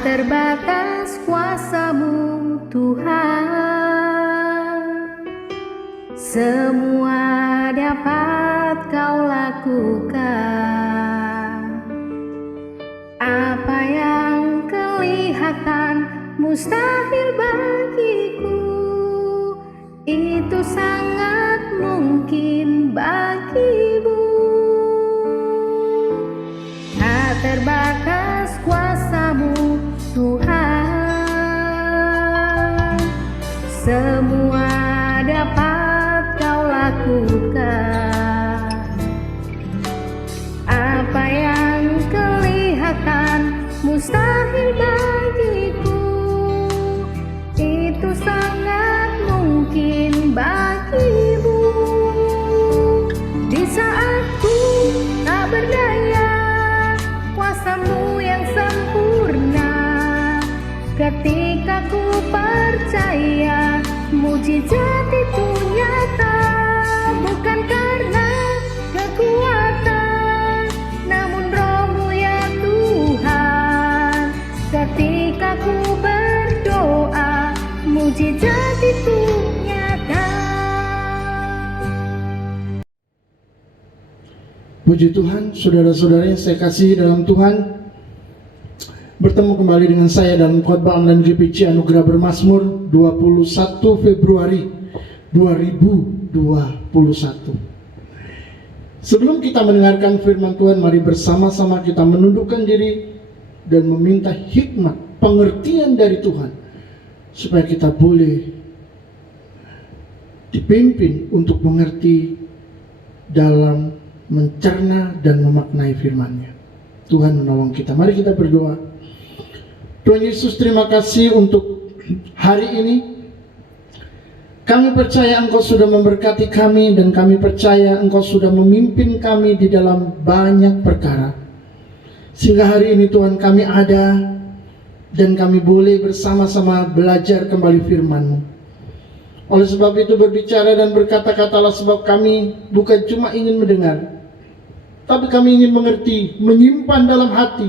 terbatas kuasa-Mu Tuhan, semua dapat Kau lakukan. Apa yang kelihatan mustahil bagiku, itu sangat mungkin bagimu. Tak terbatas kuasa-Mu Tuhan, semua dapat Kau lakukan. Apa yang kelihatan mustahil bagiku, itu sangat mungkin bagimu. Di saat ku tak berdaya, kuasa-Mu yang sempurna. Ketika ku percaya, mujizat itu nyata. Bukan karena kekuatan, namun Roh-Mu ya Tuhan. Ketika ku berdoa, mujizat itu nyata. Puji Tuhan, saudara-saudara yang saya kasihi dalam Tuhan, bertemu kembali dengan saya dalam khotbah online GPC Anugerah Bermazmur 21 Februari 2021. Sebelum kita mendengarkan firman Tuhan, mari bersama-sama kita menundukkan diri dan meminta hikmat, pengertian dari Tuhan, supaya kita boleh dipimpin untuk mengerti dalam mencerna dan memaknai firman-Nya. Tuhan menolong kita. Mari kita berdoa. Tuhan Yesus, terima kasih untuk hari ini. Kami percaya Engkau sudah memberkati kami, dan kami percaya Engkau sudah memimpin kami di dalam banyak perkara. Sehingga hari ini Tuhan kami ada, dan kami boleh bersama-sama belajar kembali firman-Mu. Oleh sebab itu berbicara dan berkata-katalah, sebab kami bukan cuma ingin mendengar, tapi kami ingin mengerti, menyimpan dalam hati,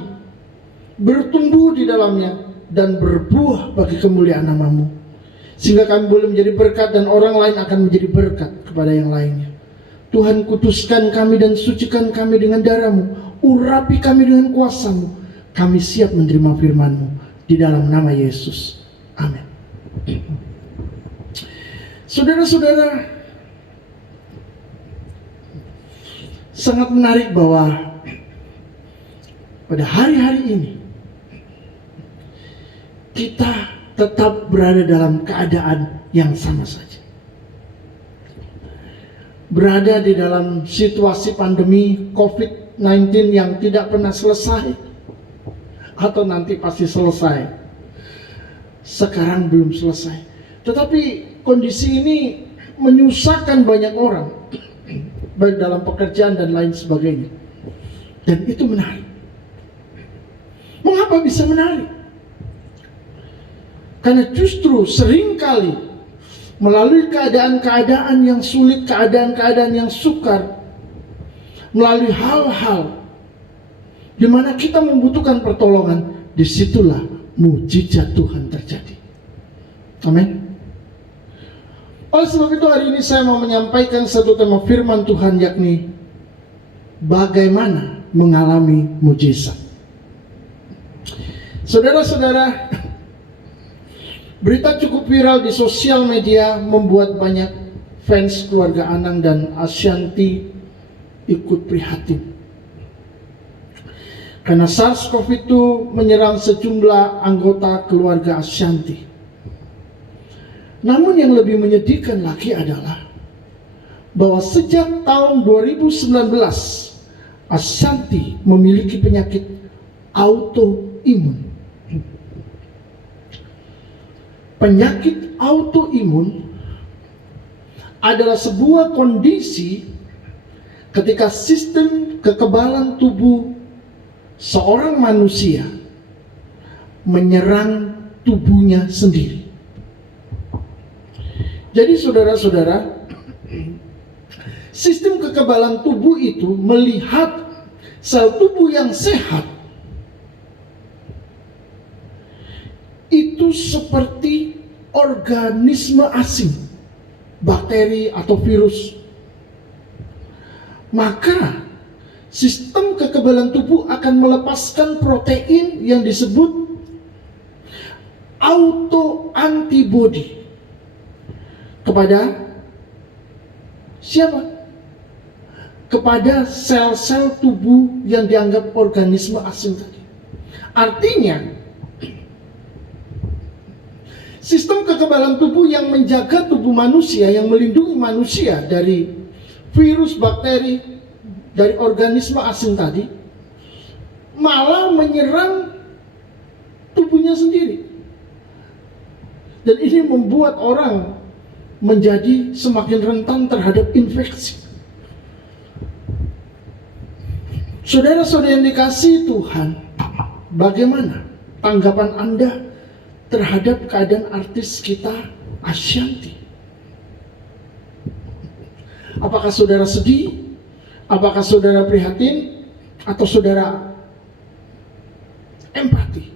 bertumbuh di dalamnya, dan berbuah bagi kemuliaan nama-Mu. Sehingga kami boleh menjadi berkat, dan orang lain akan menjadi berkat kepada yang lainnya. Tuhan, kuduskan kami dan sucikan kami dengan darah-Mu, urapi kami dengan kuasa-Mu. Kami siap menerima firman-Mu di dalam nama Yesus. Amin. Saudara-saudara, sangat menarik bahwa pada hari-hari ini kita tetap berada dalam keadaan yang sama saja. Berada di dalam situasi pandemi COVID-19 yang tidak pernah selesai, atau nanti pasti selesai. Sekarang belum selesai. Tetapi kondisi ini menyusahkan banyak orang, baik dalam pekerjaan dan lain sebagainya. Dan itu menarik. Mengapa bisa menarik? Karena justru seringkali melalui keadaan-keadaan yang sulit, keadaan-keadaan yang sukar, melalui hal-hal di mana kita membutuhkan pertolongan, disitulah mujizat Tuhan terjadi. Amin. Oleh sebab itu hari ini saya mau menyampaikan satu tema firman Tuhan, yakni bagaimana mengalami mujizat. Saudara-saudara, berita cukup viral di sosial media membuat banyak fans keluarga Anang dan Ashanty ikut prihatin. Karena SARS-CoV itu menyerang sejumlah anggota keluarga Ashanty. Namun yang lebih menyedihkan lagi adalah bahwa sejak tahun 2019 Ashanty memiliki penyakit autoimun. Penyakit autoimun adalah sebuah kondisi ketika sistem kekebalan tubuh seorang manusia menyerang tubuhnya sendiri. Jadi saudara-saudara, sistem kekebalan tubuh itu melihat sel tubuh yang sehat itu seperti organisme asing, bakteri atau virus. Maka sistem kekebalan tubuh akan melepaskan protein yang disebut autoantibody kepada siapa? Kepada sel-sel tubuh yang dianggap organisme asing tadi. Artinya, sistem kekebalan tubuh yang menjaga tubuh manusia, yang melindungi manusia dari virus, bakteri, dari organisme asing tadi, malah menyerang tubuhnya sendiri. Dan ini membuat orang menjadi semakin rentan terhadap infeksi. Saudara-saudara yang dikasihi Tuhan, bagaimana tanggapan Anda terhadap keadaan artis kita Ashanti? Apakah saudara sedih? Apakah saudara prihatin? Atau saudara empati?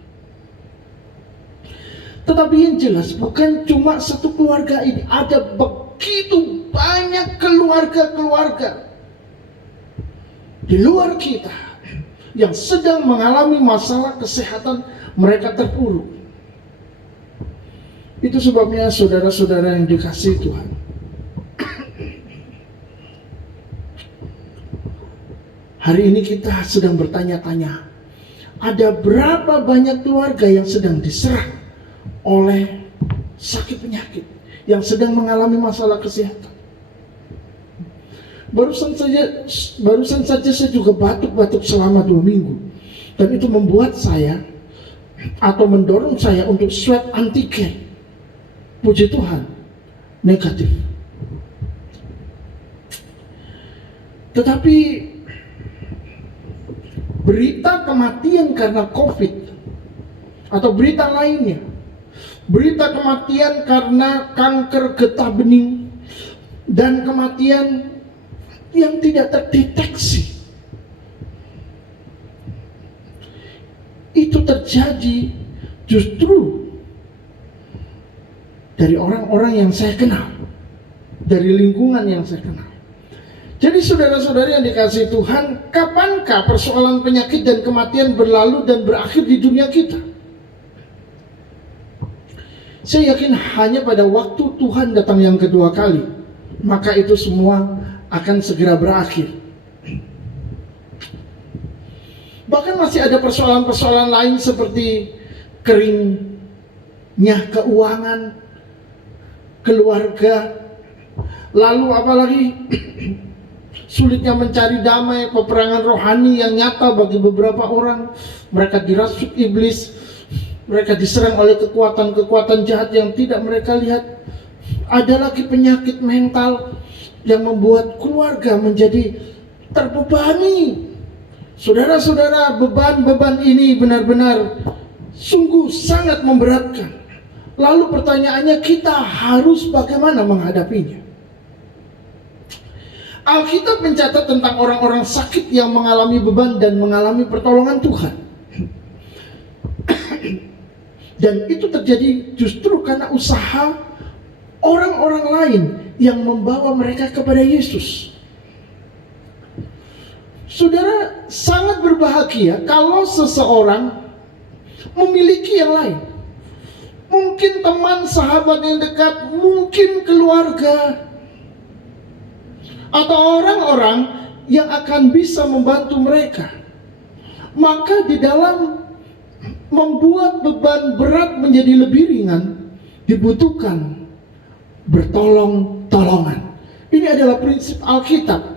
Tetapi yang jelas bukan cuma satu keluarga ini, ada begitu banyak keluarga-keluarga di luar kita yang sedang mengalami masalah kesehatan mereka terpuruk. Itu sebabnya saudara-saudara yang dikasihi Tuhan, hari ini kita sedang bertanya-tanya, ada berapa banyak keluarga yang sedang diserang oleh sakit penyakit, yang sedang mengalami masalah kesehatan. Barusan saja saya juga batuk-batuk selama 2 minggu, dan itu membuat saya atau mendorong saya untuk swab antigen. Puji Tuhan, negatif. Tetapi berita kematian karena COVID atau berita lainnya, berita kematian karena kanker getah bening dan kematian yang tidak terdeteksi, itu terjadi justru dari orang-orang yang saya kenal, dari lingkungan yang saya kenal. Jadi saudara-saudari yang dikasihi Tuhan, kapankah persoalan penyakit dan kematian berlalu dan berakhir di dunia kita? Saya yakin hanya pada waktu Tuhan datang yang kedua kali, maka itu semua akan segera berakhir. Bahkan masih ada persoalan-persoalan lain seperti keringnya keuangan, keluarga, lalu apalagi sulitnya mencari damai, peperangan rohani yang nyata bagi beberapa orang. Mereka dirasuk iblis, mereka diserang oleh kekuatan-kekuatan jahat yang tidak mereka lihat. Ada lagi penyakit mental yang membuat keluarga menjadi terbebani. Saudara-saudara, beban-beban ini benar-benar sungguh sangat memberatkan. Lalu pertanyaannya, kita harus bagaimana menghadapinya? Alkitab mencatat tentang orang-orang sakit yang mengalami beban dan mengalami pertolongan Tuhan. Dan itu terjadi justru karena usaha orang-orang lain yang membawa mereka kepada Yesus. Saudara, sangat berbahagia kalau seseorang memiliki yang lain. Mungkin teman, sahabat yang dekat, mungkin keluarga, atau orang-orang yang akan bisa membantu mereka. Maka di dalam membuat beban berat menjadi lebih ringan, dibutuhkan bertolong-tolongan. Ini adalah prinsip Alkitab.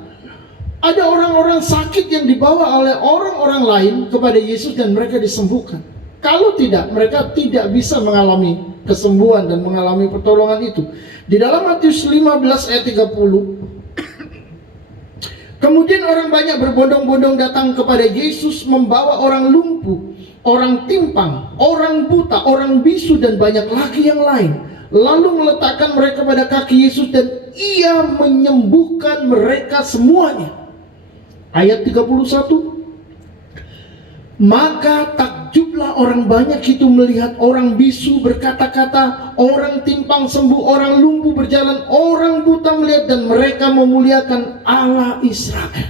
Ada orang-orang sakit yang dibawa oleh orang-orang lain kepada Yesus dan mereka disembuhkan. Kalau tidak, mereka tidak bisa mengalami kesembuhan dan mengalami pertolongan itu. Di dalam Matius 15 ayat 30, kemudian orang banyak berbondong-bondong datang kepada Yesus membawa orang lumpuh, orang timpang, orang buta, orang bisu dan banyak lagi yang lain. Lalu meletakkan mereka pada kaki Yesus dan Ia menyembuhkan mereka semuanya. Ayat 31, maka tak takjublah orang banyak itu melihat orang bisu berkata-kata, orang timpang sembuh, orang lumpuh berjalan, orang buta melihat, dan mereka memuliakan Allah Israel.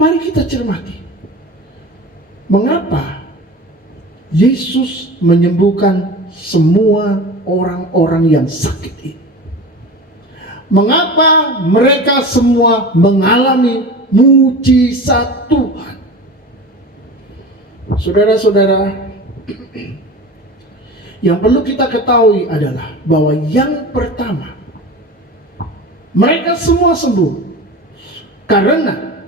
Mari kita cermati, mengapa Yesus menyembuhkan semua orang-orang yang sakit ini? Mengapa mereka semua mengalami mujizat Tuhan? Saudara-saudara, yang perlu kita ketahui adalah bahwa yang pertama, mereka semua sembuh karena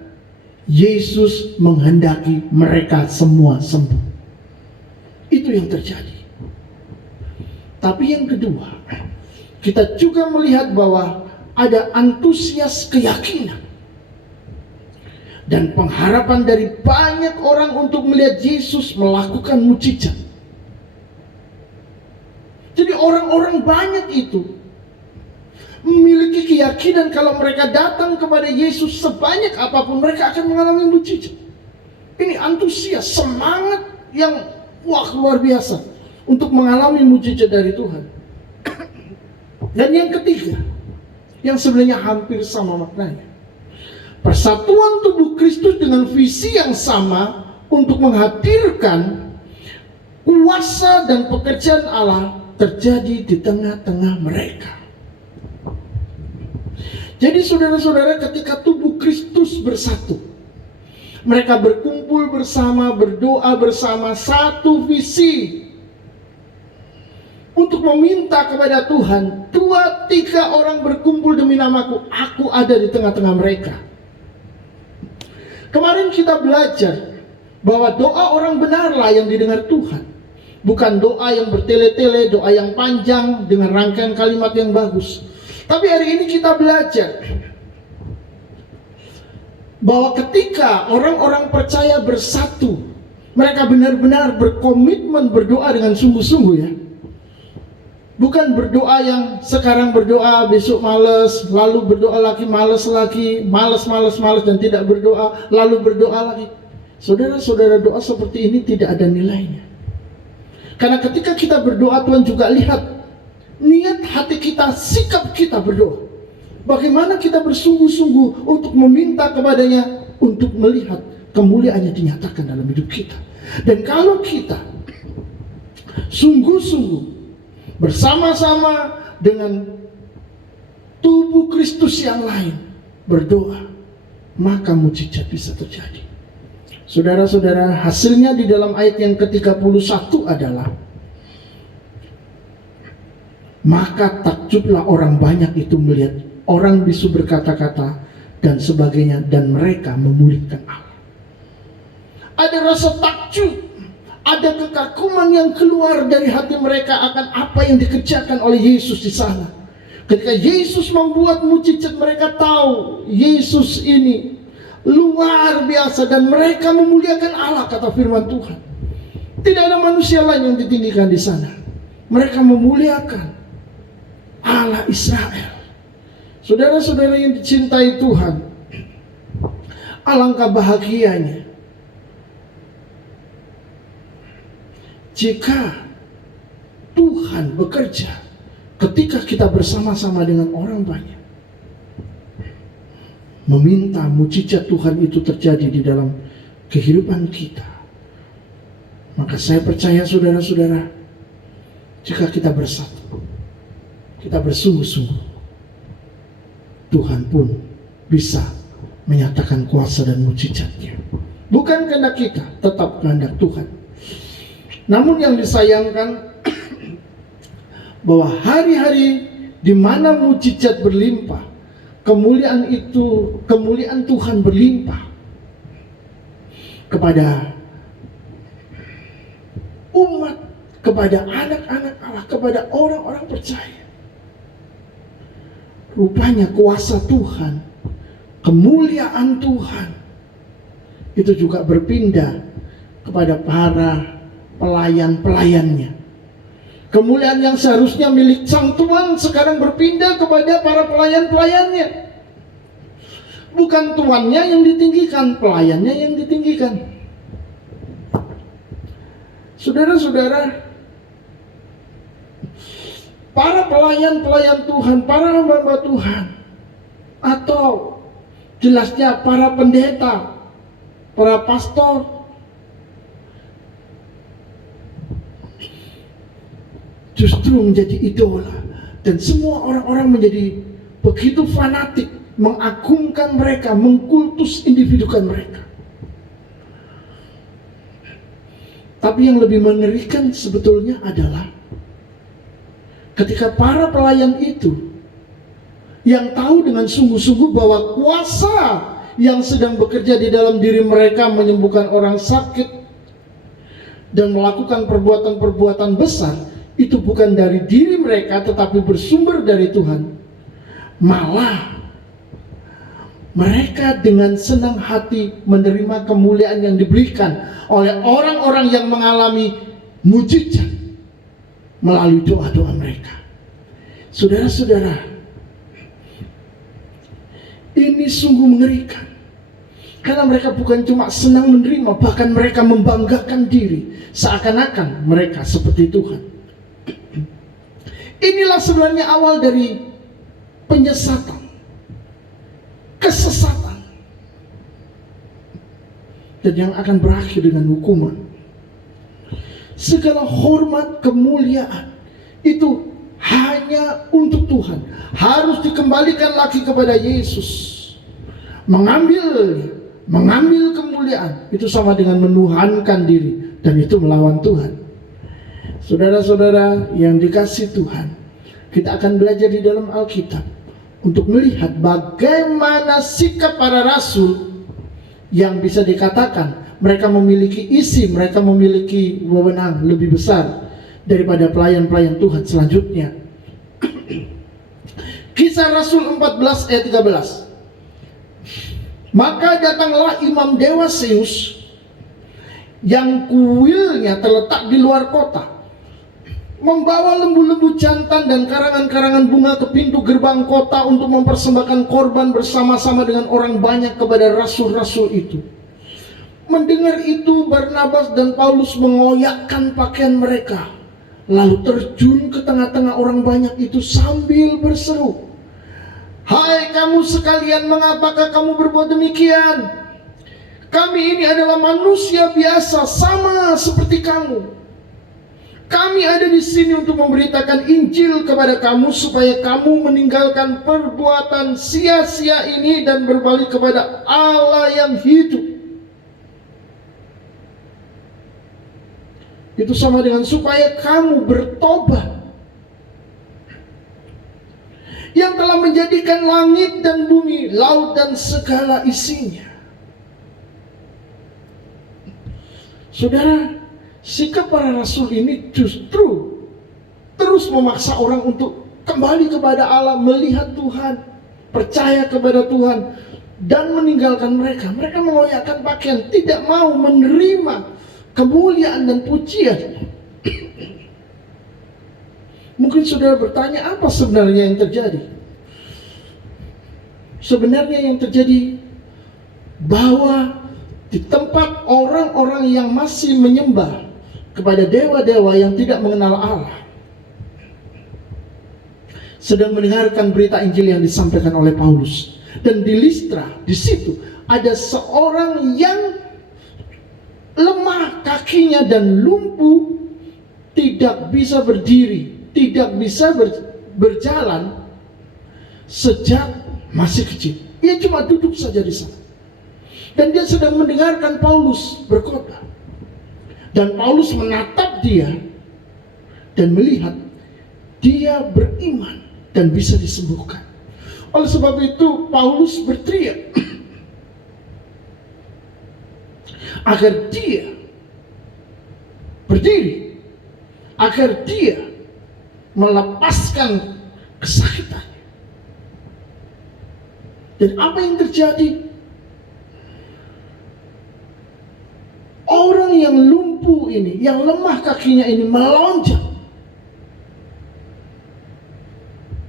Yesus menghendaki mereka semua sembuh. Itu yang terjadi. Tapi yang kedua, kita juga melihat bahwa ada antusias keyakinan dan pengharapan dari banyak orang untuk melihat Yesus melakukan mujizat. Jadi orang-orang banyak itu memiliki keyakinan kalau mereka datang kepada Yesus sebanyak apapun mereka akan mengalami mujizat. Ini antusias, semangat yang luar biasa untuk mengalami mujizat dari Tuhan. Dan yang ketiga, yang sebenarnya hampir sama maknanya, persatuan tubuh Kristus dengan visi yang sama untuk menghadirkan kuasa dan pekerjaan Allah terjadi di tengah-tengah mereka. Jadi saudara-saudara, ketika tubuh Kristus bersatu, mereka berkumpul bersama, berdoa bersama, satu visi untuk meminta kepada Tuhan. 2-3 orang berkumpul demi namaku, aku ada di tengah-tengah mereka. Kemarin kita belajar bahwa doa orang benarlah yang didengar Tuhan, bukan doa yang bertele-tele, doa yang panjang dengan rangkaian kalimat yang bagus. Tapi hari ini kita belajar bahwa ketika orang-orang percaya bersatu, mereka benar-benar berkomitmen berdoa dengan sungguh-sungguh, ya. Bukan berdoa yang sekarang berdoa, besok malas, lalu berdoa lagi, malas, dan tidak berdoa, lalu berdoa lagi. Saudara-saudara, doa seperti ini tidak ada nilainya. Karena ketika kita berdoa, Tuhan juga lihat niat hati kita, sikap kita berdoa. Bagaimana kita bersungguh-sungguh untuk meminta kepadanya, untuk melihat kemuliaannya dinyatakan dalam hidup kita. Dan kalau kita sungguh-sungguh bersama-sama dengan tubuh Kristus yang lain berdoa, maka mujizat bisa terjadi. Saudara-saudara, hasilnya di dalam ayat yang ke-31 adalah, maka takjublah orang banyak itu melihat orang bisu berkata-kata dan sebagainya, dan mereka memulihkan Allah. Ada rasa takjub, ada kekaguman yang keluar dari hati mereka akan apa yang dikerjakan oleh Yesus di sana. Ketika Yesus membuat mujizat, mereka tahu Yesus ini luar biasa dan mereka memuliakan Allah, kata firman Tuhan. Tidak ada manusia lain yang ditinggikan di sana. Mereka memuliakan Allah Israel. Saudara-saudara yang dicintai Tuhan, alangkah bahagianya jika Tuhan bekerja ketika kita bersama-sama dengan orang banyak, meminta mujizat Tuhan itu terjadi di dalam kehidupan kita. Maka saya percaya saudara-saudara, jika kita bersatu, kita bersungguh-sungguh, Tuhan pun bisa menyatakan kuasa dan mujizatnya. Bukan kehendak kita, tetap kehendak Tuhan. Namun yang disayangkan bahwa hari-hari di mana mujizat berlimpah, kemuliaan Tuhan berlimpah kepada umat, kepada anak-anak Allah, kepada orang-orang percaya. Rupanya kuasa Tuhan, kemuliaan Tuhan itu juga berpindah kepada para pelayan-pelayannya. Kemuliaan yang seharusnya milik sang Tuhan sekarang berpindah kepada para pelayan-pelayannya. Bukan tuannya yang ditinggikan, pelayannya yang ditinggikan. Saudara-saudara, para pelayan-pelayan Tuhan, para hamba-hamba Tuhan, atau jelasnya para pendeta, para pastor, justru menjadi idola. Dan semua orang-orang menjadi begitu fanatik, mengagungkan mereka, mengkultus individukan mereka. Tapi yang lebih mengerikan sebetulnya adalah ketika para pelayan itu yang tahu dengan sungguh-sungguh bahwa kuasa yang sedang bekerja di dalam diri mereka menyembuhkan orang sakit dan melakukan perbuatan-perbuatan besar itu bukan dari diri mereka tetapi bersumber dari Tuhan, malah mereka dengan senang hati menerima kemuliaan yang diberikan oleh orang-orang yang mengalami mujizat melalui doa-doa mereka. Saudara-saudara, ini sungguh mengerikan. Karena mereka bukan cuma senang menerima, bahkan mereka membanggakan diri seakan-akan mereka seperti Tuhan. Inilah sebenarnya awal dari penyesatan, kesesatan, dan yang akan berakhir dengan hukuman. Segala hormat, kemuliaan itu hanya untuk Tuhan, harus dikembalikan lagi kepada Yesus. Mengambil kemuliaan itu sama dengan menuhankan diri, dan itu melawan Tuhan. Saudara-saudara yang dikasihi Tuhan, kita akan belajar di dalam Alkitab untuk melihat bagaimana sikap para rasul yang bisa dikatakan mereka memiliki isi, mereka memiliki wewenang lebih besar daripada pelayan-pelayan Tuhan selanjutnya. Kisah Rasul 14 ayat 13. Maka datanglah imam dewa Zeus yang kuilnya terletak di luar kota, membawa lembu-lembu jantan dan karangan-karangan bunga ke pintu gerbang kota untuk mempersembahkan korban bersama-sama dengan orang banyak kepada rasul-rasul itu. Mendengar itu, Barnabas dan Paulus mengoyakkan pakaian mereka, lalu terjun ke tengah-tengah orang banyak itu sambil berseru, "Hai kamu sekalian, mengapakah kamu berbuat demikian? Kami ini adalah manusia biasa sama seperti kamu. Kami ada di sini untuk memberitakan Injil kepada kamu supaya kamu meninggalkan perbuatan sia-sia ini dan berbalik kepada Allah yang hidup." Itu sama dengan supaya kamu bertobat, yang telah menjadikan langit dan bumi, laut dan segala isinya. Saudara, sikap para rasul ini justru terus memaksa orang untuk kembali kepada Allah, melihat Tuhan, percaya kepada Tuhan, dan meninggalkan mereka. Mereka mengoyakkan pakaian, tidak mau menerima kemuliaan dan pujian. Mungkin saudara bertanya, apa sebenarnya yang terjadi? Sebenarnya yang terjadi bahwa di tempat orang-orang yang masih menyembah kepada dewa-dewa yang tidak mengenal Allah sedang mendengarkan berita Injil yang disampaikan oleh Paulus. Dan di Listra, di situ ada seorang yang lemah kakinya dan lumpuh, tidak bisa berdiri, tidak bisa berjalan sejak masih kecil. Ia cuma duduk saja di sana. Dan dia sedang mendengarkan Paulus berkhotbah. Dan Paulus menatap dia dan melihat dia beriman dan bisa disembuhkan. Oleh sebab itu Paulus berteriak agar dia berdiri, agar dia melepaskan kesakitannya. Dan apa yang terjadi? Orang yang lumpuh ini, yang lemah kakinya ini melonjak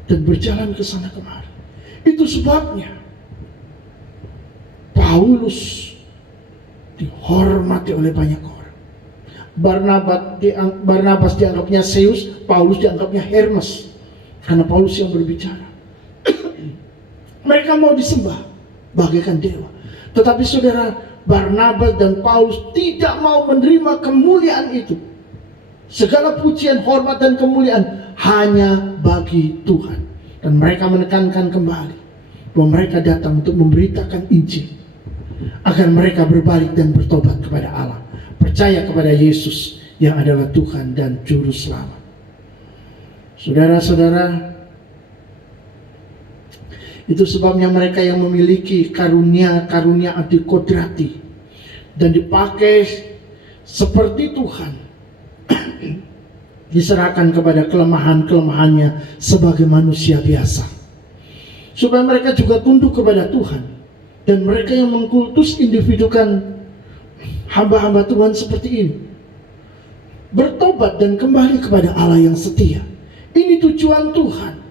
dan berjalan ke sana kemari. Itu sebabnya Paulus dihormati oleh banyak orang. Barnabas dianggapnya Zeus, Paulus dianggapnya Hermes, karena Paulus yang berbicara. Mereka mau disembah bagaikan dewa. Tetapi saudara, Barnabas dan Paulus tidak mau menerima kemuliaan itu. Segala pujian, hormat dan kemuliaan hanya bagi Tuhan. Dan mereka menekankan kembali bahwa mereka datang untuk memberitakan Injil, agar mereka berbalik dan bertobat kepada Allah, percaya kepada Yesus yang adalah Tuhan dan Juru Selamat. Saudara-saudara, itu sebabnya mereka yang memiliki karunia-karunia adikodrati dan dipakai seperti Tuhan diserahkan kepada kelemahan-kelemahannya sebagai manusia biasa, supaya mereka juga tunduk kepada Tuhan. Dan mereka yang mengkultus individukan hamba-hamba Tuhan seperti ini bertobat dan kembali kepada Allah yang setia. Ini tujuan Tuhan.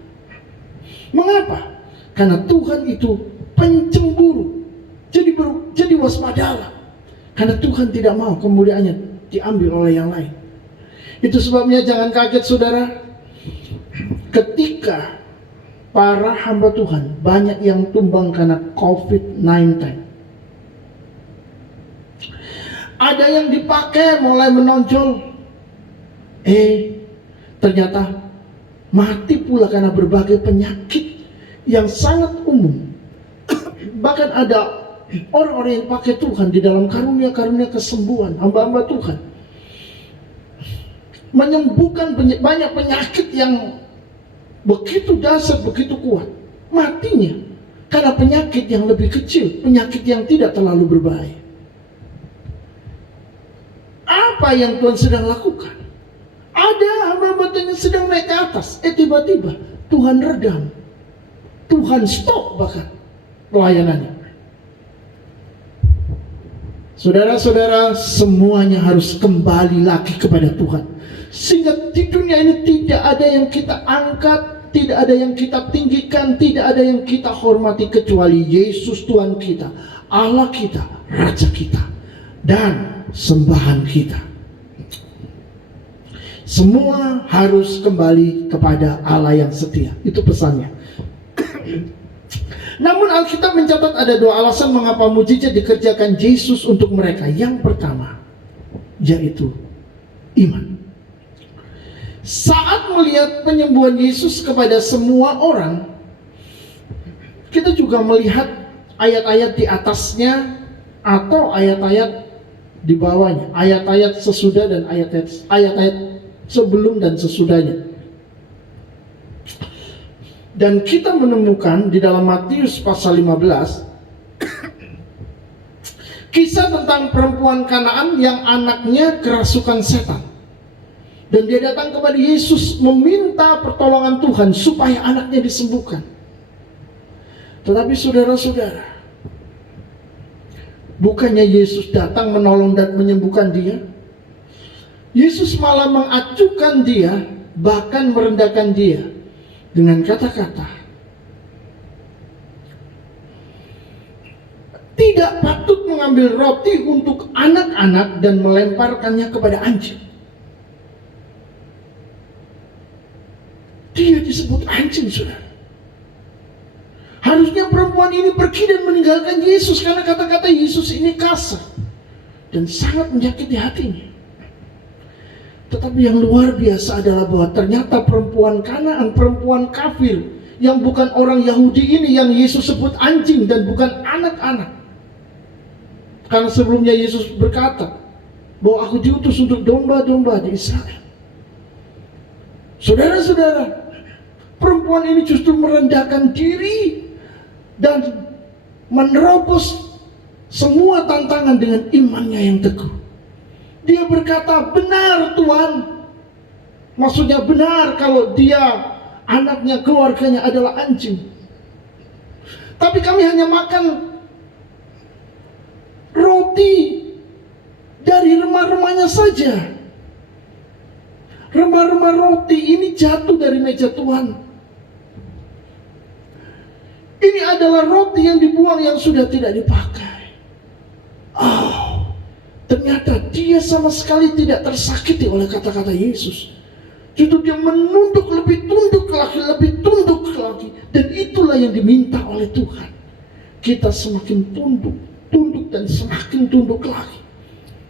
Mengapa? Karena Tuhan itu pencemburu. Jadi waspadalah, karena Tuhan tidak mau kemuliaannya diambil oleh yang lain. Itu sebabnya jangan kaget saudara, ketika para hamba Tuhan banyak yang tumbang karena COVID-19. Ada yang dipakai mulai menonjol, ternyata mati pula karena berbagai penyakit yang sangat umum. Bahkan ada orang-orang yang pakai Tuhan di dalam karunia-karunia kesembuhan, hamba-hamba Tuhan, menyembuhkan banyak penyakit yang begitu dasar, begitu kuat. Matinya karena penyakit yang lebih kecil, penyakit yang tidak terlalu berbahaya. Apa yang Tuhan sedang lakukan? Ada hamba-hamba Tuhan yang sedang naik ke atas, tiba-tiba Tuhan redam, Tuhan stop bahkan pelayanannya. Saudara-saudara, semuanya harus kembali lagi kepada Tuhan, sehingga di dunia ini tidak ada yang kita angkat, tidak ada yang kita tinggikan, tidak ada yang kita hormati kecuali Yesus Tuhan kita, Allah kita, Raja kita, dan sembahan kita. Semua harus kembali kepada Allah yang setia. Itu pesannya. Namun Alkitab mencatat ada dua alasan mengapa mujizat dikerjakan Yesus untuk mereka. Yang pertama, yaitu iman. Saat melihat penyembuhan Yesus kepada semua orang, kita juga melihat ayat-ayat di atasnya atau ayat-ayat di bawahnya, ayat-ayat sesudah dan ayat-ayat sebelum dan sesudahnya. Dan kita menemukan di dalam Matius pasal 15 kisah tentang perempuan Kanaan yang anaknya kerasukan setan. Dan dia datang kepada Yesus meminta pertolongan Tuhan supaya anaknya disembuhkan. Tetapi saudara-saudara, bukannya Yesus datang menolong dan menyembuhkan dia, Yesus malah mengacuhkan dia, bahkan merendahkan dia dengan kata-kata, tidak patut mengambil roti untuk anak-anak dan melemparkannya kepada anjing. Dia disebut anjing, saudara. Harusnya perempuan ini pergi dan meninggalkan Yesus, karena kata-kata Yesus ini kasar dan sangat menyakiti hatinya. Tetapi yang luar biasa adalah bahwa ternyata perempuan Kanaan, perempuan kafir yang bukan orang Yahudi ini yang Yesus sebut anjing dan bukan anak-anak. Karena sebelumnya Yesus berkata bahwa aku diutus untuk domba-domba di Israel. Saudara-saudara, perempuan ini justru merendahkan diri dan menerobos semua tantangan dengan imannya yang teguh. Dia berkata, benar Tuhan. Maksudnya benar kalau dia, anaknya, keluarganya adalah anjing. Tapi kami hanya makan roti dari remah-remahnya saja. Remah-remah roti ini jatuh dari meja Tuhan. Ini adalah roti yang dibuang, yang sudah tidak dipakai. dia sama sekali tidak tersakiti oleh kata-kata Yesus. Justru dia menunduk, lebih tunduk lagi, lebih tunduk lagi. Dan itulah yang diminta oleh Tuhan. Kita semakin tunduk, tunduk dan semakin tunduk lagi.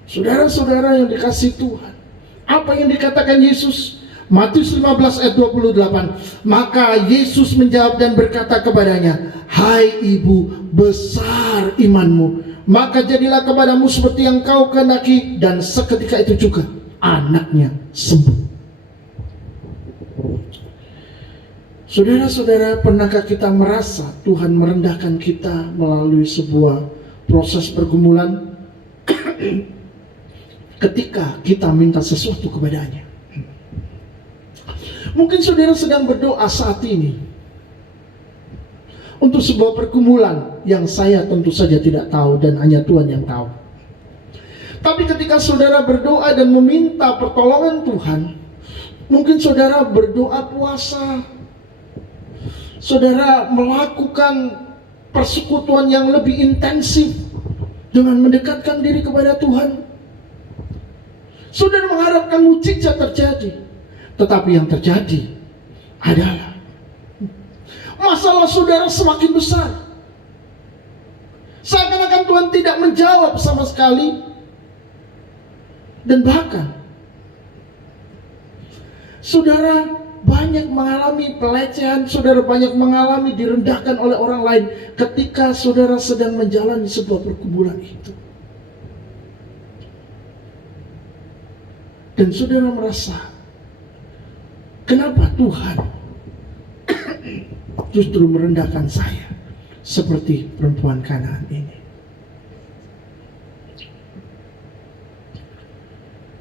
Saudara-saudara yang dikasihi Tuhan, apa yang dikatakan Yesus? Matius 15 ayat 28. Maka Yesus menjawab dan berkata kepadanya, hai ibu, besar imanmu, maka jadilah kepadamu seperti yang kau kehendaki. Dan seketika itu juga anaknya sembuh. Saudara-saudara, pernahkah kita merasa Tuhan merendahkan kita melalui sebuah proses pergumulan ketika kita minta sesuatu kepadanya? Mungkin saudara sedang berdoa saat ini untuk sebuah pergumulan yang saya tentu saja tidak tahu dan hanya Tuhan yang tahu. Tapi ketika saudara berdoa dan meminta pertolongan Tuhan, mungkin saudara berdoa puasa, saudara melakukan persekutuan yang lebih intensif dengan mendekatkan diri kepada Tuhan. Saudara mengharapkan mukjizat terjadi. Tetapi yang terjadi adalah masalah saudara semakin besar. Seakan-akan Tuhan tidak menjawab sama sekali. Dan bahkan saudara banyak mengalami pelecehan, saudara banyak mengalami direndahkan oleh orang lain ketika saudara sedang menjalani sebuah pergumulan itu. Dan saudara merasa, kenapa Tuhan justru merendahkan saya seperti perempuan Kanaan ini?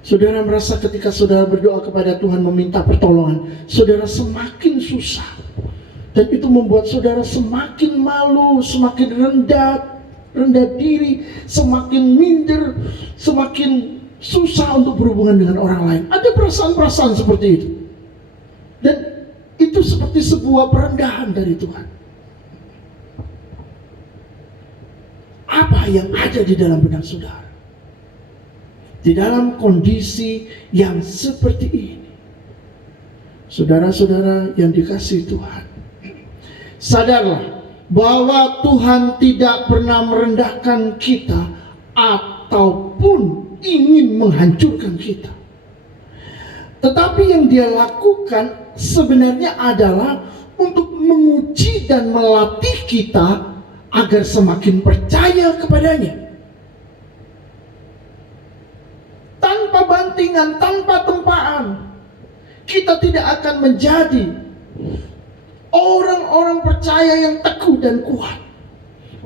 Saudara merasa ketika saudara berdoa kepada Tuhan meminta pertolongan, saudara semakin susah. Dan itu membuat saudara semakin malu, semakin rendah diri, semakin minder, semakin susah untuk berhubungan dengan orang lain. Ada perasaan-perasaan seperti itu. Dan itu seperti sebuah perendahan dari Tuhan. Apa yang ada di dalam benak saudara? Di dalam kondisi yang seperti ini, saudara-saudara yang dikasihi Tuhan, sadarlah bahwa Tuhan tidak pernah merendahkan kita ataupun ingin menghancurkan kita. Tetapi yang Dia lakukan sebenarnya adalah untuk menguji dan melatih kita agar semakin percaya kepadanya. Tanpa bantingan, tanpa tempaan, kita tidak akan menjadi orang-orang percaya yang teguh dan kuat.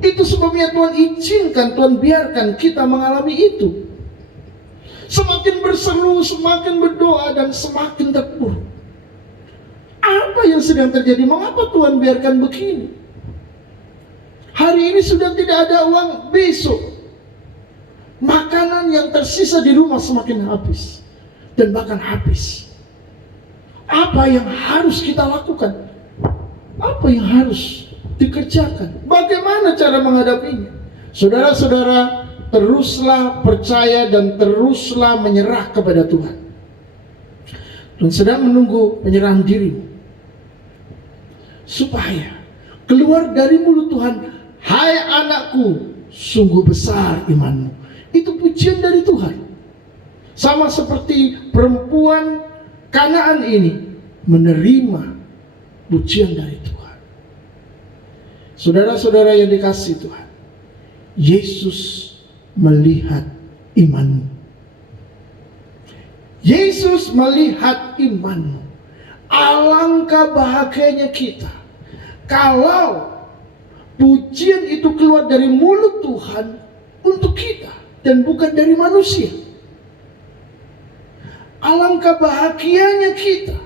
Itu sebabnya Tuhan izinkan, Tuhan biarkan kita mengalami itu. Semakin berseru, semakin berdoa, dan semakin terpuruk. Apa yang sedang terjadi? Mengapa Tuhan biarkan begini? Hari ini sudah tidak ada uang, besok makanan yang tersisa di rumah semakin habis. Dan bahkan habis. Apa yang harus kita lakukan? Apa yang harus dikerjakan? Bagaimana cara menghadapinya? Saudara-saudara, teruslah percaya dan teruslah menyerah kepada Tuhan. Tuhan sedang menunggu penyerahan dirimu, supaya keluar dari mulut Tuhan, hai anakku, sungguh besar imanmu. Itu pujian dari Tuhan. Sama seperti perempuan Kanaan ini menerima pujian dari Tuhan. Saudara-saudara yang dikasihi Tuhan, Yesus melihat imanmu. Yesus melihat imanmu. Alangkah bahagianya kita kalau pujian itu keluar dari mulut Tuhan untuk kita dan bukan dari manusia. Alangkah bahagianya kita.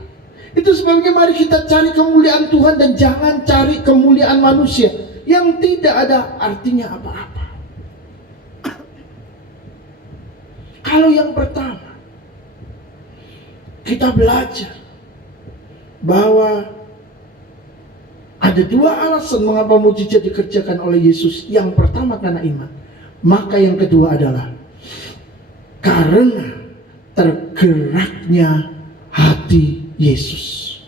Itu sebabnya mari kita cari kemuliaan Tuhan dan jangan cari kemuliaan manusia yang tidak ada artinya apa-apa. Kalau yang pertama, kita belajar bahwa ada dua alasan mengapa mukjizat dikerjakan oleh Yesus. Yang pertama karena iman. Maka yang kedua adalah karena tergeraknya hati Yesus.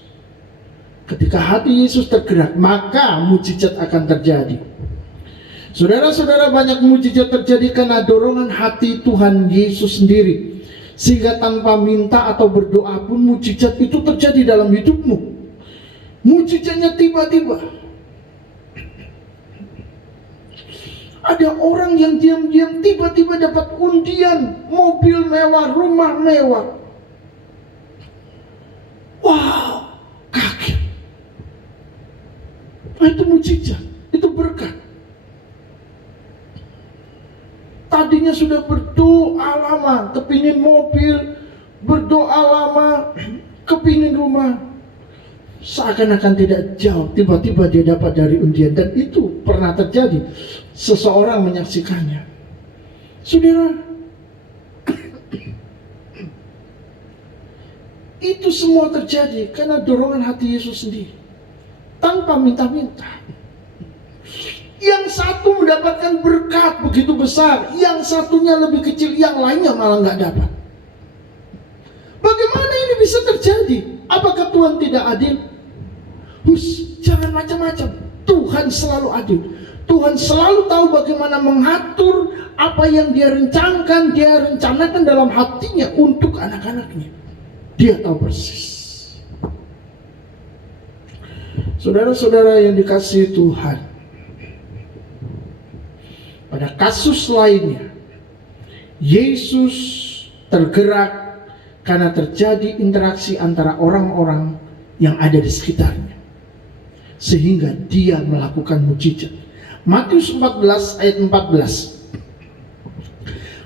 Ketika hati Yesus tergerak, maka mujizat akan terjadi. Saudara-saudara, banyak mujizat terjadi karena dorongan hati Tuhan Yesus sendiri. Sehingga tanpa minta atau berdoa pun mujizat itu terjadi dalam hidupmu. Mujizatnya tiba-tiba. Ada orang yang diam-diam tiba-tiba dapat undian, mobil mewah, rumah mewah. Wow, kaget. Nah, itu mujizat, itu berkat. Tadinya sudah berdoa lama, kepingin mobil, berdoa lama, kepingin rumah. Seakan-akan tidak jauh, tiba-tiba dia dapat dari undian. Dan itu pernah terjadi. Seseorang menyaksikannya. Saudara, itu semua terjadi karena dorongan hati Yesus sendiri. Tanpa minta-minta. Yang satu mendapatkan berkat begitu besar, yang satunya lebih kecil, yang lainnya malah nggak dapat. Bagaimana ini bisa terjadi? Apakah Tuhan tidak adil? Jangan macam-macam. Tuhan selalu adil. Tuhan selalu tahu bagaimana mengatur apa yang dia rencanakan dalam hatinya untuk anak-anaknya. Dia tahu persis. Saudara-saudara yang dikasihi Tuhan, pada kasus lainnya, Yesus tergerak karena terjadi interaksi antara orang-orang yang ada di sekitarnya, sehingga dia melakukan mujizat. Matius 14 ayat 14.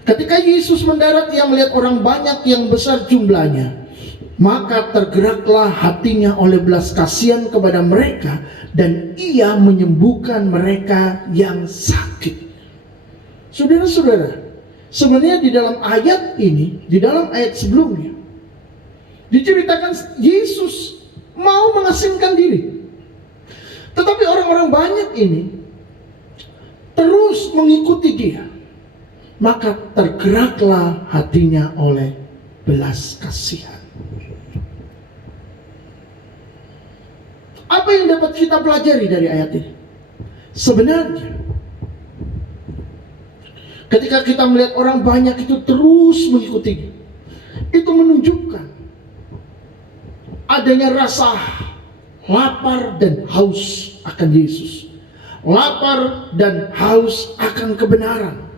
Ketika Yesus mendarat, ia melihat orang banyak yang besar jumlahnya, maka tergeraklah hatinya oleh belas kasihan kepada mereka, dan ia menyembuhkan mereka yang sakit. Saudara-saudara, sebenarnya di dalam ayat ini, di dalam ayat sebelumnya, diceritakan Yesus mau mengasingkan diri. Tetapi orang-orang banyak ini terus mengikuti dia. Maka tergeraklah hatinya oleh belas kasihan. Apa yang dapat kita pelajari dari ayat ini? Sebenarnya, ketika kita melihat orang banyak itu terus mengikuti, itu menunjukkan adanya rasa lapar dan haus akan Yesus. Lapar dan haus akan kebenaran.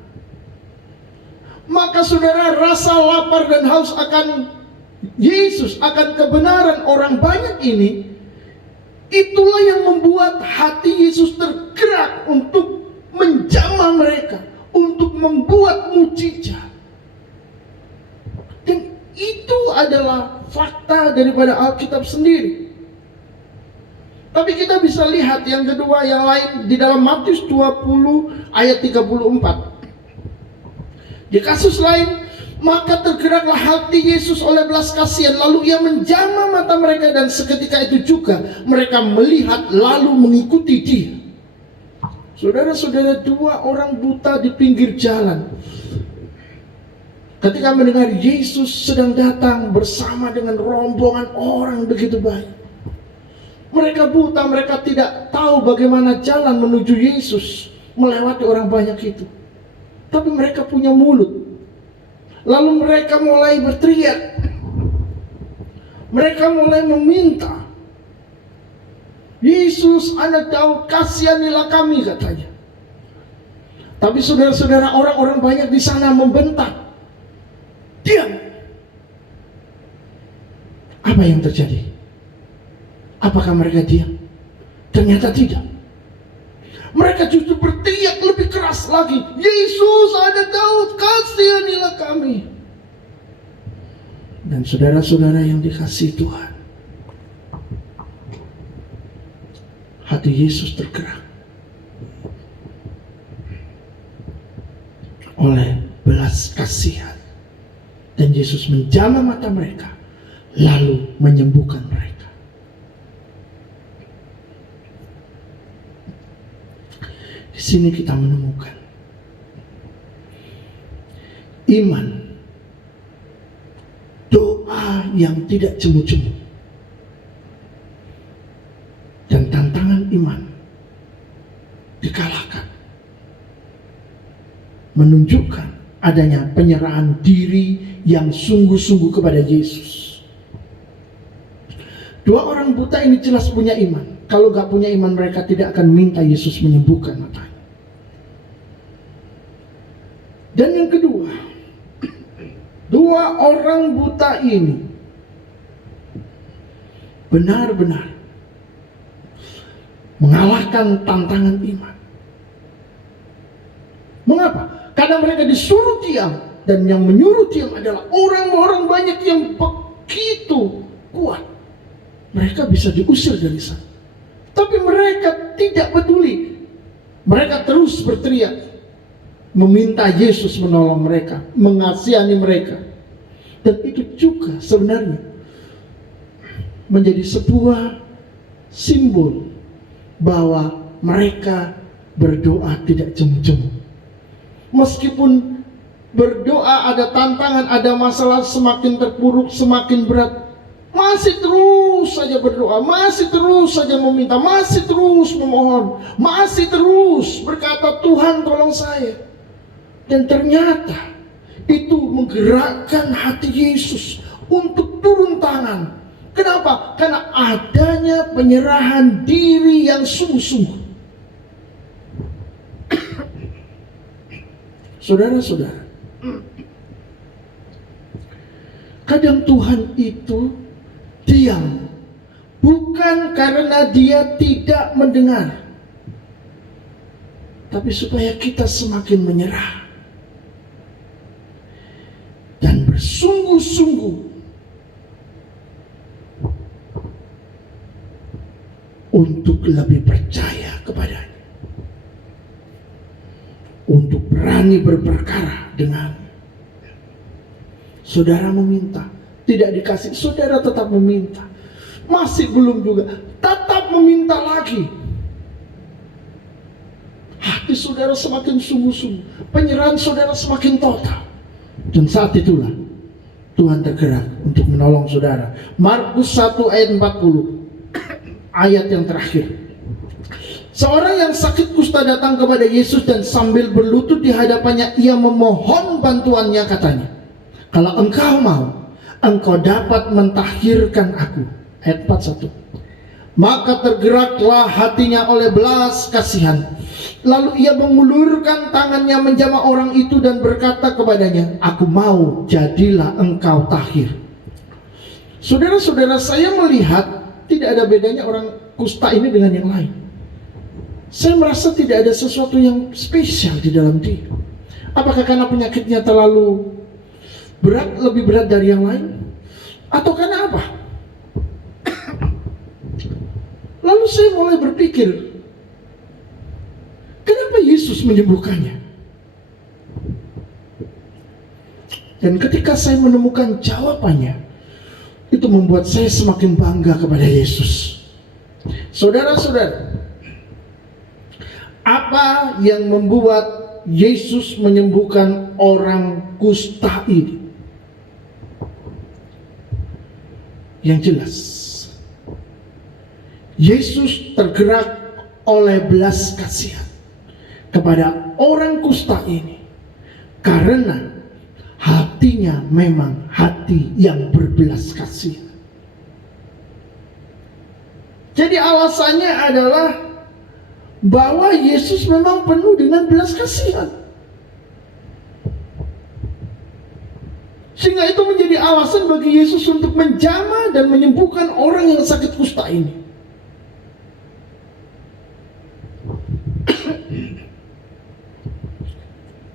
Maka saudara, rasa lapar dan haus akan Yesus, akan kebenaran orang banyak ini, itulah yang membuat hati Yesus tergerak untuk menjamah mereka, untuk membuat mujizat. Dan itu adalah fakta daripada Alkitab sendiri. Tapi kita bisa lihat yang kedua, yang lain di dalam Matius 20 ayat 34. Di kasus lain, maka tergeraklah hati Yesus oleh belas kasihan, lalu ia menjamah mata mereka, dan seketika itu juga mereka melihat lalu mengikuti dia. Saudara-saudara, dua orang buta di pinggir jalan, ketika mendengar Yesus sedang datang bersama dengan rombongan orang begitu banyak. Mereka buta, mereka tidak tahu bagaimana jalan menuju Yesus melewati orang banyak itu. Tapi mereka punya mulut. Lalu mereka mulai berteriak. Mereka mulai meminta, Yesus, Anak Daud, kasihanilah kami, katanya. Tapi saudara-saudara, orang-orang banyak di sana membentak. Diam. Apa yang terjadi? Apakah mereka diam? Ternyata tidak. Mereka justru berteriak lebih keras lagi, Yesus, Anak Daud, kasihanilah kami. Dan saudara-saudara yang dikasihi Tuhan, hati Yesus tergerak oleh belas kasihan, dan Yesus menjamah mata mereka lalu menyembuhkan mereka. Di sini kita menemukan iman orang yang tidak cemu-cemu. Dan tantangan iman dikalahkan. Menunjukkan adanya penyerahan diri yang sungguh-sungguh kepada Yesus. Dua orang buta ini jelas punya iman. Kalau gak punya iman, mereka tidak akan minta Yesus menyembuhkan matanya. Dan yang kedua, dua orang buta ini benar-benar mengalahkan tantangan iman. Mengapa? Karena mereka disuruh diam, dan yang menyuruh diam adalah orang-orang banyak yang begitu kuat. Mereka bisa diusir dari sana. Tapi mereka tidak peduli. Mereka terus berteriak, meminta Yesus menolong mereka, mengasihani mereka. Dan itu juga sebenarnya menjadi sebuah simbol bahwa mereka berdoa tidak cemu-cemu. Meskipun berdoa ada tantangan, ada masalah semakin terpuruk, semakin berat, masih terus saja berdoa, masih terus saja meminta, masih terus memohon, masih terus berkata, Tuhan tolong saya. Dan ternyata itu menggerakkan hati Yesus untuk turun tangan. Kenapa? Karena adanya penyerahan diri yang sungguh-sungguh. Saudara-saudara, kadang Tuhan itu diam, bukan karena Dia tidak mendengar, tapi supaya kita semakin menyerah dan bersungguh-sungguh untuk lebih percaya kepadanya, untuk berani berperkara dengan. Saudara meminta, tidak dikasih, saudara tetap meminta, masih belum juga, tetap meminta lagi. Hati saudara semakin sungguh-sungguh, penyerahan saudara semakin total. Dan saat itulah Tuhan tergerak untuk menolong saudara. Markus 1 ayat 40, ayat yang terakhir. Seorang yang sakit kusta datang kepada Yesus dan sambil berlutut di hadapannya ia memohon bantuannya, katanya, kalau engkau mau, engkau dapat mentahhirkan aku. Ayat 41. Maka tergeraklah hatinya oleh belas kasihan. Lalu ia mengulurkan tangannya menjamah orang itu dan berkata kepadanya, aku mau, jadilah engkau tahir. Saudara-saudara, saya melihat tidak ada bedanya orang kusta ini dengan yang lain. Saya merasa tidak ada sesuatu yang spesial di dalam dia. Apakah karena penyakitnya terlalu berat, lebih berat dari yang lain? Atau karena apa? Lalu saya mulai berpikir, kenapa Yesus menyembuhkannya? Dan ketika saya menemukan jawabannya, itu membuat saya semakin bangga kepada Yesus. Saudara-saudara, apa yang membuat Yesus menyembuhkan orang kusta ini? Yang jelas, Yesus tergerak oleh belas kasihan kepada orang kusta ini karena hatinya memang hati yang berbelas kasihan. Jadi alasannya adalah bahwa Yesus memang penuh dengan belas kasihan, sehingga itu menjadi alasan bagi Yesus untuk menjamah dan menyembuhkan orang yang sakit kusta ini.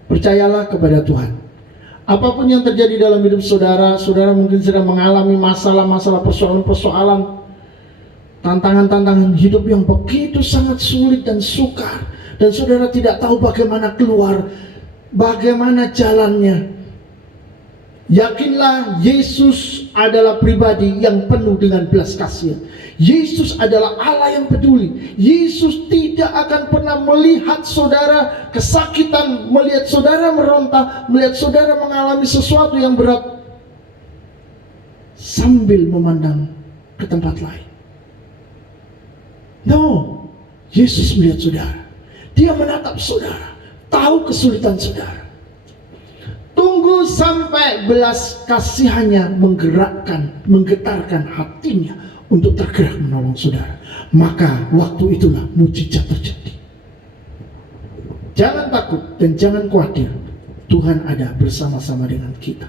Percayalah kepada Tuhan. Apapun yang terjadi dalam hidup saudara, saudara mungkin sedang mengalami masalah-masalah, persoalan-persoalan, tantangan-tantangan hidup yang begitu sangat sulit dan sukar, dan saudara tidak tahu bagaimana keluar, bagaimana jalannya. Yakinlah, Yesus adalah pribadi yang penuh dengan belas kasihan. Yesus adalah Allah yang peduli. Yesus tidak akan pernah melihat saudara kesakitan, melihat saudara meronta, melihat saudara mengalami sesuatu yang berat, sambil memandang ke tempat lain. No, Yesus melihat saudara. Dia menatap saudara, tahu kesulitan saudara. Tunggu sampai belas kasihannya menggetarkan hatinya untuk tergerak menolong saudara. Maka waktu itulah mujizat terjadi. Jangan takut dan jangan khawatir. Tuhan ada bersama-sama dengan kita.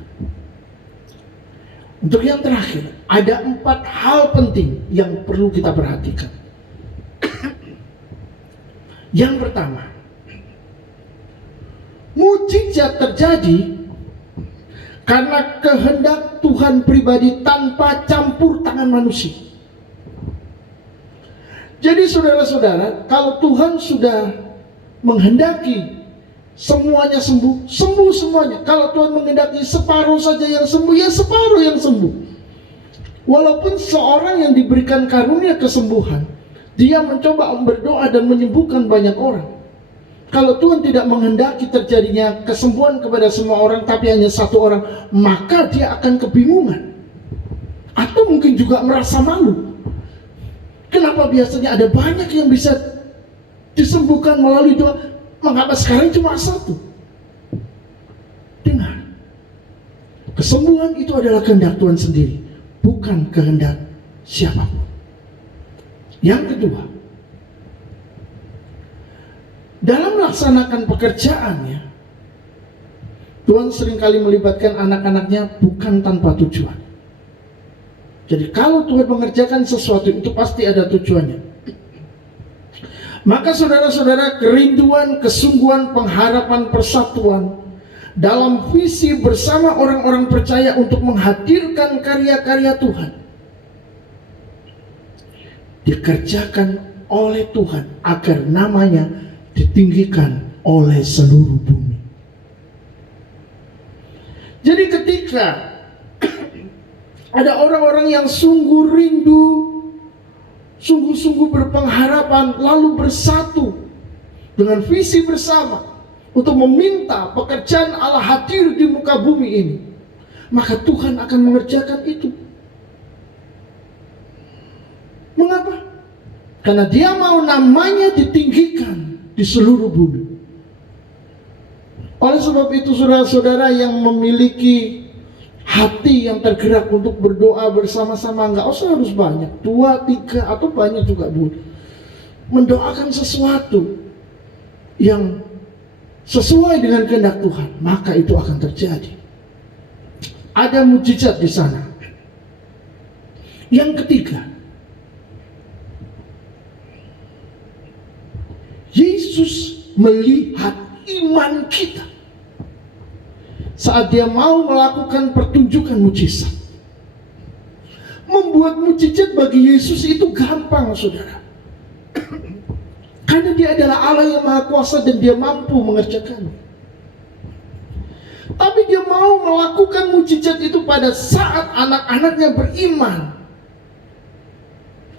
Untuk yang terakhir, ada 4 hal penting yang perlu kita perhatikan. Yang pertama, mujizat terjadi karena kehendak Tuhan pribadi tanpa campur tangan manusia. Jadi saudara-saudara, kalau Tuhan sudah menghendaki semuanya sembuh, sembuh semuanya. Kalau Tuhan menghendaki separuh saja yang sembuh, ya separuh yang sembuh. Walaupun seorang yang diberikan karunia kesembuhan, dia mencoba berdoa dan menyembuhkan banyak orang. Kalau Tuhan tidak menghendaki terjadinya kesembuhan kepada semua orang, tapi hanya satu orang, maka dia akan kebingungan. Atau mungkin juga merasa malu. Kenapa biasanya ada banyak yang bisa disembuhkan melalui doa, mengapa sekarang cuma satu? Dengar, kesembuhan itu adalah kehendak Tuhan sendiri, bukan kehendak siapapun. Yang kedua, dalam melaksanakan pekerjaannya, Tuhan seringkali melibatkan anak-anaknya bukan tanpa tujuan. Jadi kalau Tuhan mengerjakan sesuatu itu pasti ada tujuannya. Maka saudara-saudara, kerinduan, kesungguhan, pengharapan, persatuan dalam visi bersama orang-orang percaya untuk menghadirkan karya-karya Tuhan dikerjakan oleh Tuhan agar namanya ditinggikan oleh seluruh bumi. Jadi ketika ada orang-orang yang sungguh rindu, sungguh-sungguh berpengharapan, lalu bersatu dengan visi bersama untuk meminta pekerjaan Allah hadir di muka bumi ini, maka Tuhan akan mengerjakan itu. Mengapa? Karena dia mau namanya ditinggikan di seluruh bumi. Oleh sebab itu saudara-saudara yang memiliki hati yang tergerak untuk berdoa bersama-sama, nggak usah harus banyak, 2, 3 atau banyak juga boleh. Mendoakan sesuatu yang sesuai dengan kehendak Tuhan, maka itu akan terjadi. Ada mujizat di sana. Yang ketiga, Yesus melihat iman kita saat dia mau melakukan pertunjukan mujizat. Membuat mujizat bagi Yesus itu gampang, saudara. Karena dia adalah Allah yang Maha Kuasa dan dia mampu mengerjakannya. Tapi dia mau melakukan mujizat itu pada saat anak-anaknya beriman.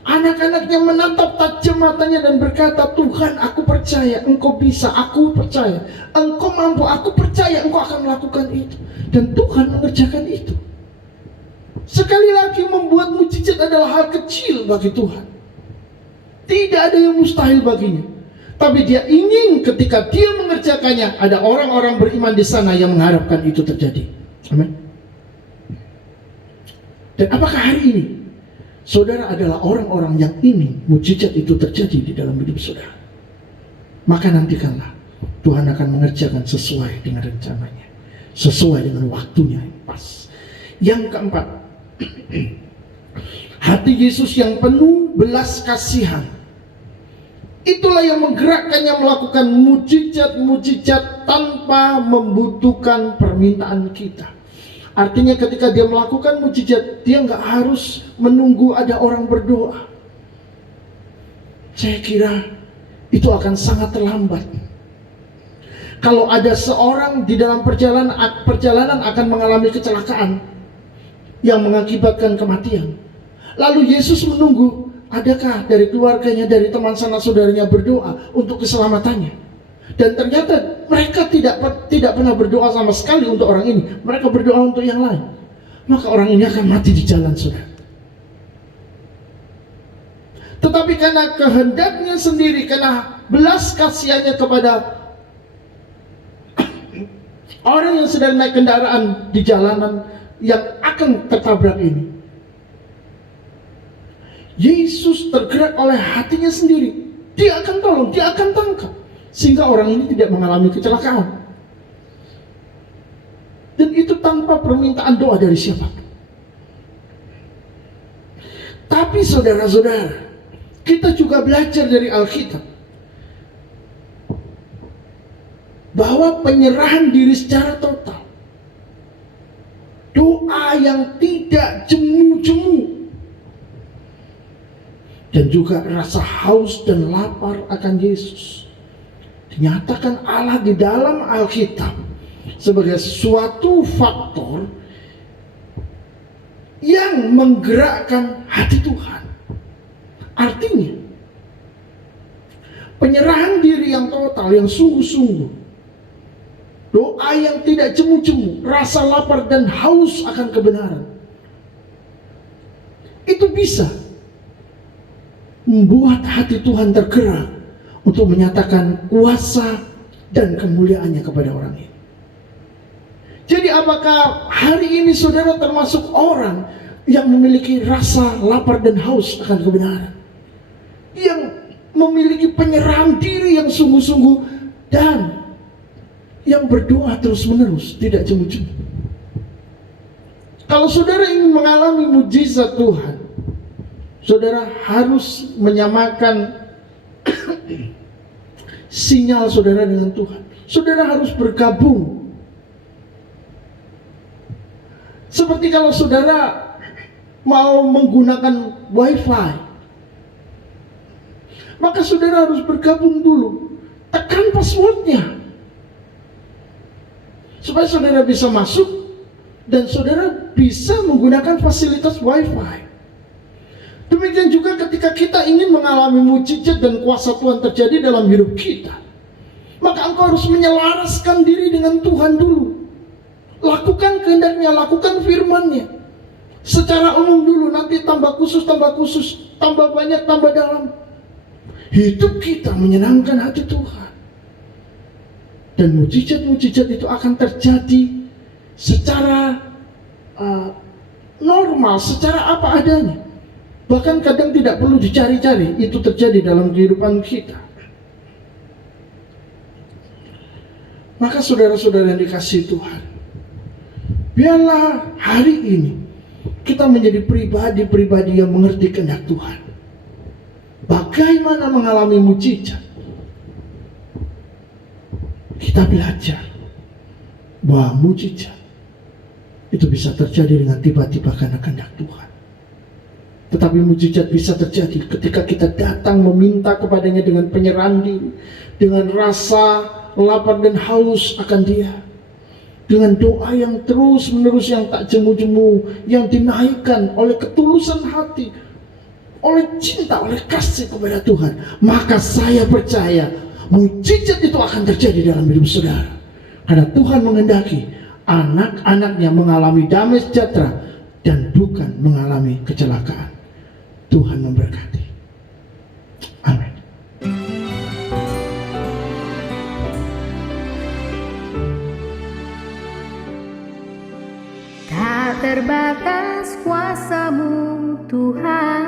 Anak-anaknya menatap tajam matanya dan berkata, Tuhan, aku percaya, Engkau bisa, aku percaya, Engkau mampu, aku percaya Engkau akan melakukan itu. Dan Tuhan mengerjakan itu. Sekali lagi, membuat mujizat adalah hal kecil bagi Tuhan. Tidak ada yang mustahil baginya. Tapi dia ingin ketika dia mengerjakannya, ada orang-orang beriman di sana yang mengharapkan itu terjadi. Amin. Dan apakah hari ini saudara adalah orang-orang yang ingin mujizat itu terjadi di dalam hidup saudara? Maka nantikanlah Tuhan akan mengerjakan sesuai dengan rencananya, sesuai dengan waktunya yang pas. Yang keempat, hati Yesus yang penuh belas kasihan, itulah yang menggerakkannya melakukan mujizat-mujizat tanpa membutuhkan permintaan kita. Artinya ketika dia melakukan mujizat, dia nggak harus menunggu ada orang berdoa. Saya kira itu akan sangat terlambat. Kalau ada seorang di dalam perjalanan akan mengalami kecelakaan yang mengakibatkan kematian, lalu Yesus menunggu, adakah dari keluarganya, dari teman sanak saudaranya berdoa untuk keselamatannya? Dan ternyata mereka tidak pernah berdoa sama sekali untuk orang ini. Mereka berdoa untuk yang lain. maka orang ini akan mati di jalan, saudara. Tetapi karena kehendaknya sendiri, karena belas kasihannya kepada orang yang sedang naik kendaraan di jalanan yang akan tertabrak ini, Yesus tergerak oleh hatinya sendiri. Dia akan tolong, dia akan tangkap, sehingga orang ini tidak mengalami kecelakaan. Dan itu tanpa permintaan doa dari siapapun. Tapi saudara-saudara, kita juga belajar dari Alkitab bahwa penyerahan diri secara total, doa yang tidak jemu-jemu, dan juga rasa haus dan lapar akan Yesus, dinyatakan Allah di dalam Alkitab sebagai suatu faktor yang menggerakkan hati Tuhan. Artinya, penyerahan diri yang total, yang sungguh-sungguh, doa yang tidak jemu-jemu, rasa lapar dan haus akan kebenaran, itu bisa membuat hati Tuhan tergerak untuk menyatakan kuasa dan kemuliaannya kepada orang ini. Jadi apakah hari ini saudara termasuk orang yang memiliki rasa lapar dan haus akan kebenaran, yang memiliki penyerahan diri yang sungguh-sungguh, dan yang berdoa terus-menerus, tidak jemu-jemu? Kalau saudara ingin mengalami mujizat Tuhan, saudara harus menyamakan sinyal saudara dengan Tuhan. Saudara harus bergabung. Seperti kalau saudara mau menggunakan wifi, maka saudara harus bergabung dulu. Tekan passwordnya, supaya saudara bisa masuk dan saudara bisa menggunakan fasilitas wifi. Demikian juga ketika kita ingin mengalami mujizat dan kuasa Tuhan terjadi dalam hidup kita, maka engkau harus menyelaraskan diri dengan Tuhan dulu. Lakukan kehendaknya, lakukan firman-Nya secara umum dulu, nanti tambah khusus, tambah banyak, tambah dalam. Hidup kita menyenangkan hati Tuhan, dan mujizat-mujizat itu akan terjadi secara normal, secara apa adanya. Bahkan kadang tidak perlu dicari-cari, itu terjadi dalam kehidupan kita. Maka saudara-saudara yang dikasihi Tuhan, biarlah hari ini kita menjadi pribadi-pribadi yang mengerti kehendak Tuhan. Bagaimana mengalami mujizat? Kita belajar bahwa mujizat itu bisa terjadi dengan tiba-tiba karena kehendak Tuhan. Tetapi mujizat bisa terjadi ketika kita datang meminta kepadanya dengan penyerahan diri, dengan rasa lapar dan haus akan Dia, dengan doa yang terus-menerus, yang tak jemu-jemu, yang dinaikkan oleh ketulusan hati, oleh cinta, oleh kasih kepada Tuhan. Maka saya percaya mujizat itu akan terjadi dalam hidup saudara, karena Tuhan menghendaki anak-anaknya mengalami damai sejahtera dan bukan mengalami kecelakaan. Tuhan memberkati. Amin. Tak terbatas kuasa-Mu Tuhan,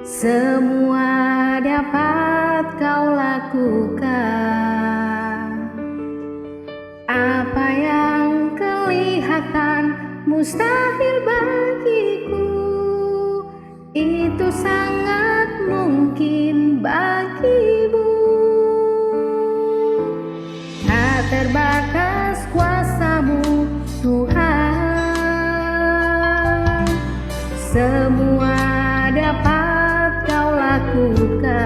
semua dapat Kau lakukan. Apa yang kelihatan mustahil bagiku, itu sangat mungkin bagimu. Tak terbatas kuasa-Mu Tuhan, semua dapat Kau lakukan.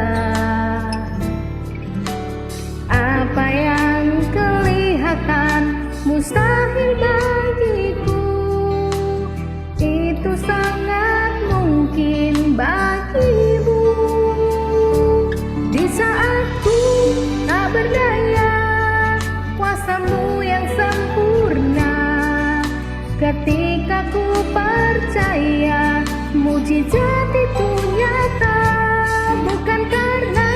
Apa yang kelihatan mustahil bagiku, itu sangat mungkin bagimu. mujizat itu nyata, bukan karena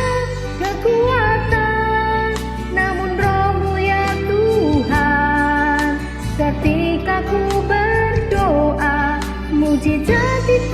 kekuatan, namun Roh-Mu ya Tuhan. Ketika ku berdoa, mujizat itu